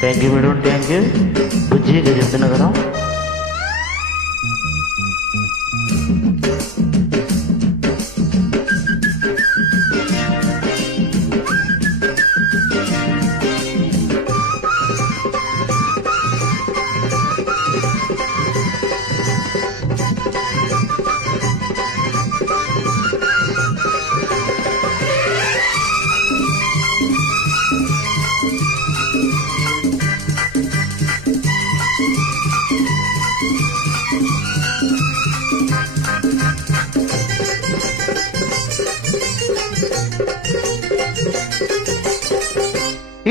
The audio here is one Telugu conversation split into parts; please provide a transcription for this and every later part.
Thank you madam, thank you. బుజ్జిగా చెప్తున్నా కదా.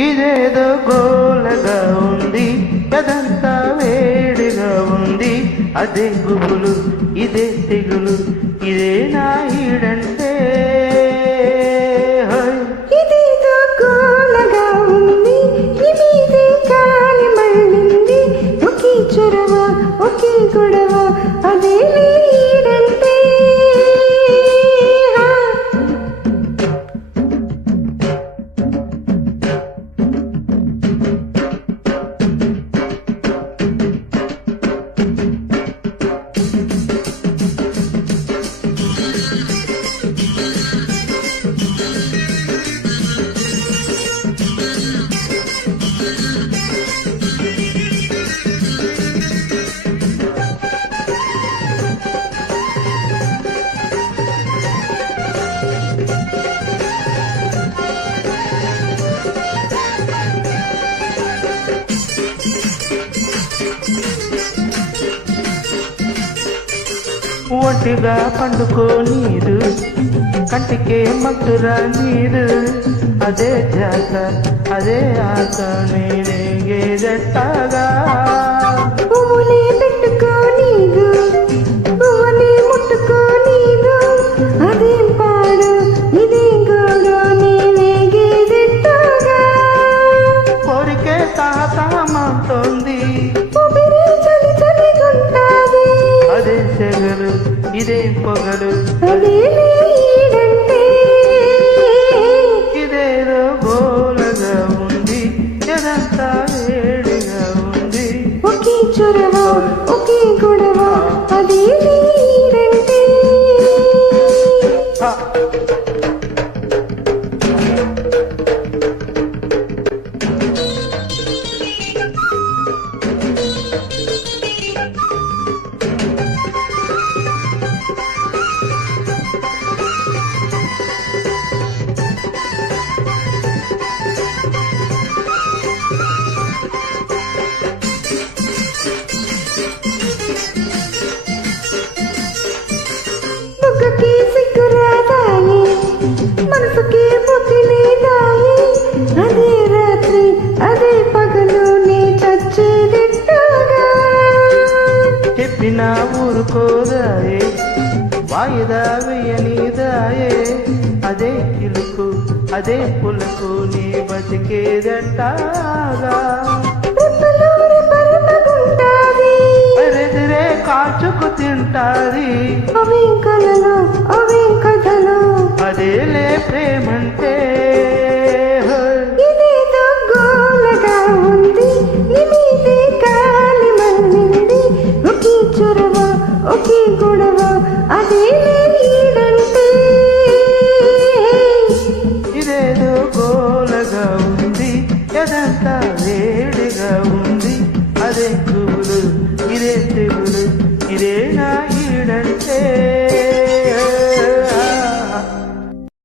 ఇదేదో గోలగా ఉంది, కదంతా వేడిగా ఉంది. అదే గుబులు, ఇదే తెగులు, ఇదే నా ఈడంటే. ఇదేదో గోలగా ఉంది, ఇదే కాలి మళ్ళింది. ఒకే చొరవ, ఒకే గొడవ, అదే ఈడంటే. ఒంటిగా పండుకో నీరు, కంటికే మత్తురా నీరు. అదే జాత, అదే ఆశ, నేనే జట్టాగా. పువ్వులే పెట్టుకో నీదు, పువ్వులే ముట్టుకో నీదు. అదేం పాడు, ఇదేం గోడు, నేనే గేదెట్టాగా. కోరికే తాతమంతోంది, ఊపిరి చలి చలిగుంటాది. అదే చెగలు, ఇదే పొగలు, అదే ఈడంటే. ఇదేదో గోలగా ఉంది, ఎదంతా వేడిగా ఉంది. ఒకే చొరవ, ఒకే గొడవ, అదే ఈడంటే. బుగ్గకి సిగ్గురాదాయి, మనసుకి బుద్ధి లేదాయి. అదే రాత్రి, అదే పగలు, నీ చచ్చేదిట్టాగా. చెప్పిన ఊరుకోదాయే, వాయిదా వేయనిదాయే. అదే కిలుకు, అదే పులుకు, నీ బతికేదట్టాగా. రెప్పలోని పరమగుంటాది, ఎదురే కాచుకు తింటాది. అవేం కలలు, అవేం కథలు, అదేలే ప్రేమంటే. ఇదేదో గోలగా ఉంది, ఇదే కాలి మళ్ళింది. ఒకే చొరవ, ఒకే గొడవ, అదే ఈడంటే. ఇదేదో గోలగా ఉంది, ఎదంతా వేడిగా ఉంది.